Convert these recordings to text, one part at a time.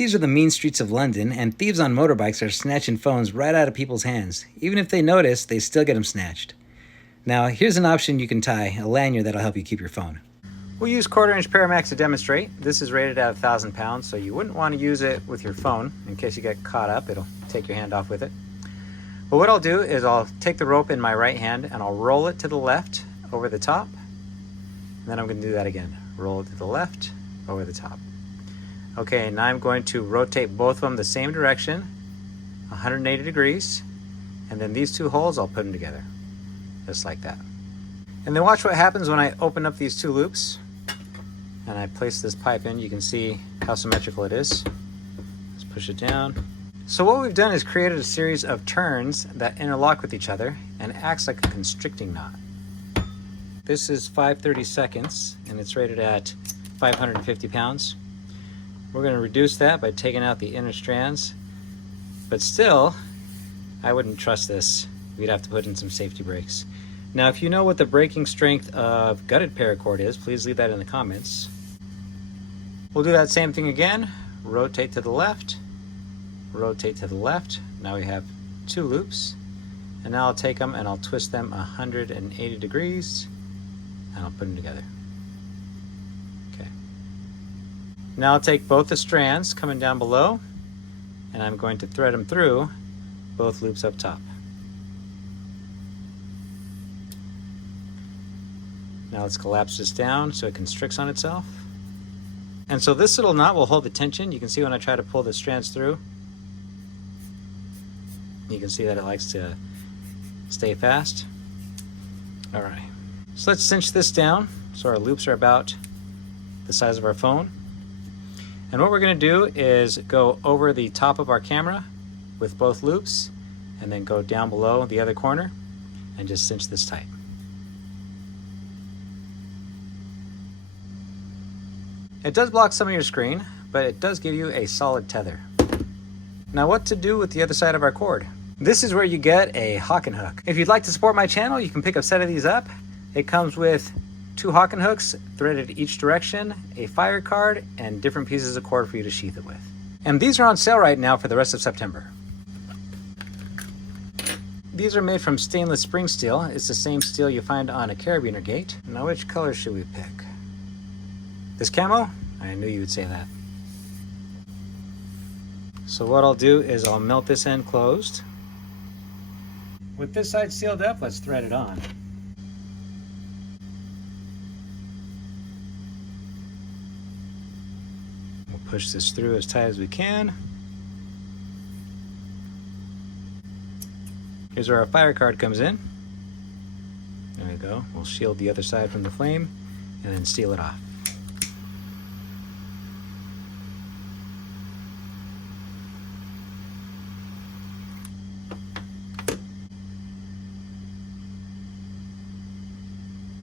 These are the mean streets of London, and thieves on motorbikes are snatching phones right out of people's hands. Even if they notice, they still get them snatched. Now, here's an option you can tie, a lanyard that'll help you keep your phone. We'll use 1/4 inch Paramax to demonstrate. This is rated at 1,000 pounds, so you wouldn't want to use it with your phone. In case you get caught up, it'll take your hand off with it. But what I'll do is I'll take the rope in my right hand and I'll roll it to the left over the top. And then I'm going to do that again. Roll it to the left over the top. Okay, now I'm going to rotate both of them the same direction, 180 degrees, and then these two holes, I'll put them together, just like that. And then watch what happens when I open up these two loops, and I place this pipe in. You can see how symmetrical it is. Let's push it down. So what we've done is created a series of turns that interlock with each other and acts like a constricting knot. This is 5/32, and it's rated at 550 pounds. We're going to reduce that by taking out the inner strands, but still, I wouldn't trust this. We'd have to put in some safety brakes. Now, if you know what the braking strength of gutted paracord is, please leave that in the comments. We'll do that same thing again. Rotate to the left, rotate to the left. Now we have two loops, and now I'll take them and I'll twist them 180 degrees, and I'll put them together. Now I'll take both the strands coming down below, and I'm going to thread them through both loops up top. Now let's collapse this down so it constricts on itself. And so this little knot will hold the tension. You can see when I try to pull the strands through, you can see that it likes to stay fast. All right, so let's cinch this down so our loops are about the size of our phone. And what we're going to do is go over the top of our camera with both loops, and then go down below the other corner and just cinch this tight. It does block some of your screen, but it does give you a solid tether. Now, what to do with the other side of our cord? This is where you get a Hawken hook. If you'd like to support my channel, you can pick a set of these up. It comes with 2 Hawken hooks threaded each direction, a fire card, and different pieces of cord for you to sheath it with. And these are on sale right now for the rest of September. These are made from stainless spring steel. It's the same steel you find on a carabiner gate. Now, which color should we pick? This camo? I knew you would say that. So what I'll do is I'll melt this end closed. With this side sealed up, let's thread it on. Push this through as tight as we can. Here's where our fire card comes in. There we go. We'll shield the other side from the flame and then seal it off.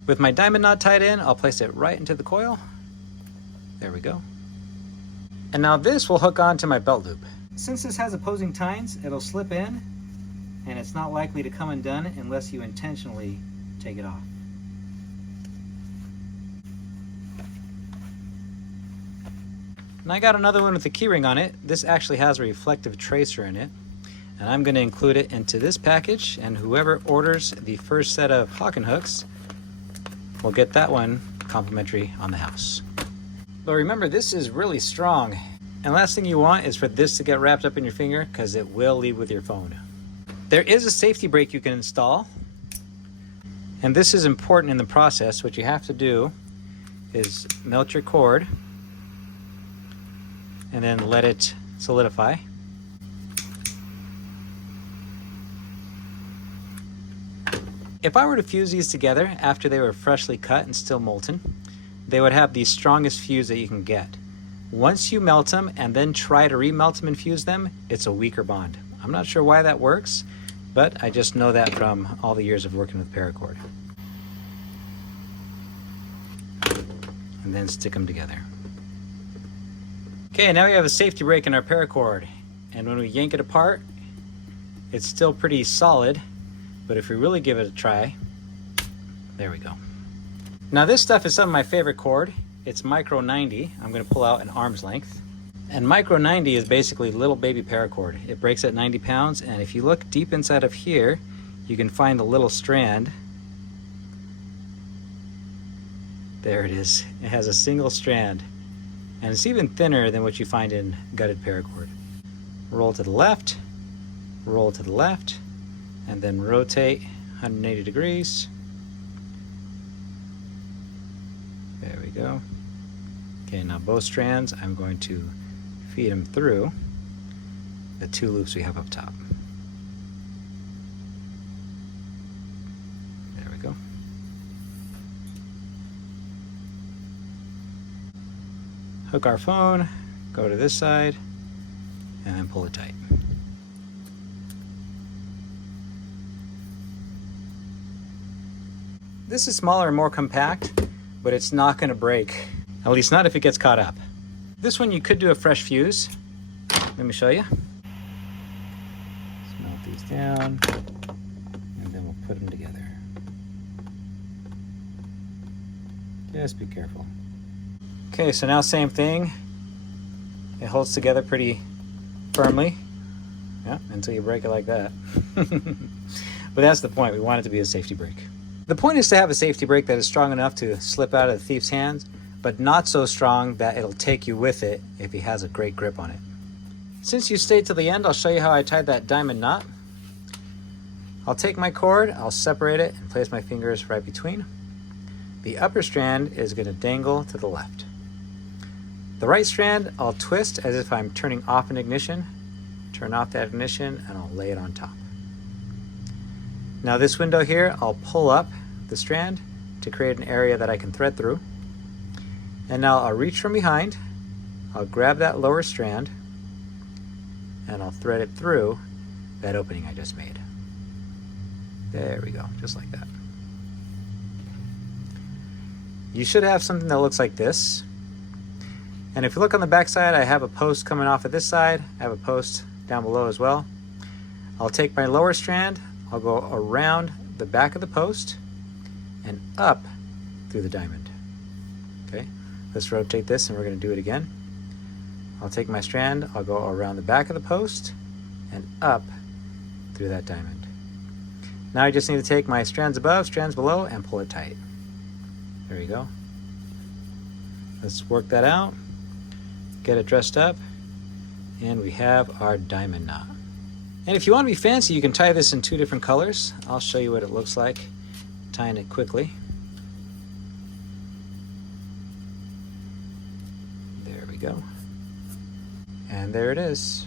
With my diamond knot tied in, I'll place it right into the coil. There we go. And now this will hook on to my belt loop. Since this has opposing tines, it'll slip in, and it's not likely to come undone unless you intentionally take it off. And I got another one with a keyring on it. This actually has a reflective tracer in it, and I'm going to include it into this package, and whoever orders the first set of Hawken hooks will get that one complimentary on the house. But remember, this is really strong. And last thing you want is for this to get wrapped up in your finger, because it will leave with your phone. There is a safety brake you can install. And this is important in the process. What you have to do is melt your cord and then let it solidify. If I were to fuse these together after they were freshly cut and still molten, they would have the strongest fuse that you can get. Once you melt them and then try to remelt them and fuse them, it's a weaker bond. I'm not sure why that works, but I just know that from all the years of working with paracord. And then stick them together. Okay, now we have a safety brake in our paracord, and when we yank it apart, it's still pretty solid, but if we really give it a try, there we go. Now this stuff is some of my favorite cord. It's micro 90. I'm going to pull out an arm's length. And micro 90 is basically little baby paracord. It breaks at 90 pounds, and if you look deep inside of here, you can find the little strand. There it is. It has a single strand, and it's even thinner than what you find in gutted paracord. Roll to the left, roll to the left, and then rotate 180 degrees. There we go. Okay, now both strands, I'm going to feed them through the 2 loops we have up top. There we go. Hook our phone, go to this side, and then pull it tight. This is smaller and more compact, but it's not going to break, at least not if it gets caught up. This one you could do a fresh fuse. Let me show you. Melt these down, and then we'll put them together. Just be careful. Okay, so now same thing. It holds together pretty firmly. Yeah, until you break it like that. But that's the point. We want it to be a safety brake. The point is to have a safety brake that is strong enough to slip out of the thief's hands, but not so strong that it'll take you with it if he has a great grip on it. Since you stayed till the end, I'll show you how I tied that diamond knot. I'll take my cord, I'll separate it and place my fingers right between. The upper strand is going to dangle to the left. The right strand I'll twist as if I'm turning off an ignition, turn off that ignition, and I'll lay it on top. Now this window here, I'll pull up the strand to create an area that I can thread through. And now I'll reach from behind, I'll grab that lower strand, and I'll thread it through that opening I just made. There we go, just like that. You should have something that looks like this. And if you look on the back side, I have a post coming off of this side. I have a post down below as well. I'll take my lower strand, I'll go around the back of the post and up through the diamond. Okay, let's rotate this and we're going to do it again. I'll take my strand, I'll go around the back of the post and up through that diamond. Now I just need to take my strands above, strands below, and pull it tight. There you go. Let's work that out, get it dressed up, and we have our diamond knot. And if you want to be fancy, you can tie this in 2 different colors. I'll show you what it looks like, tying it quickly. There we go. And there it is.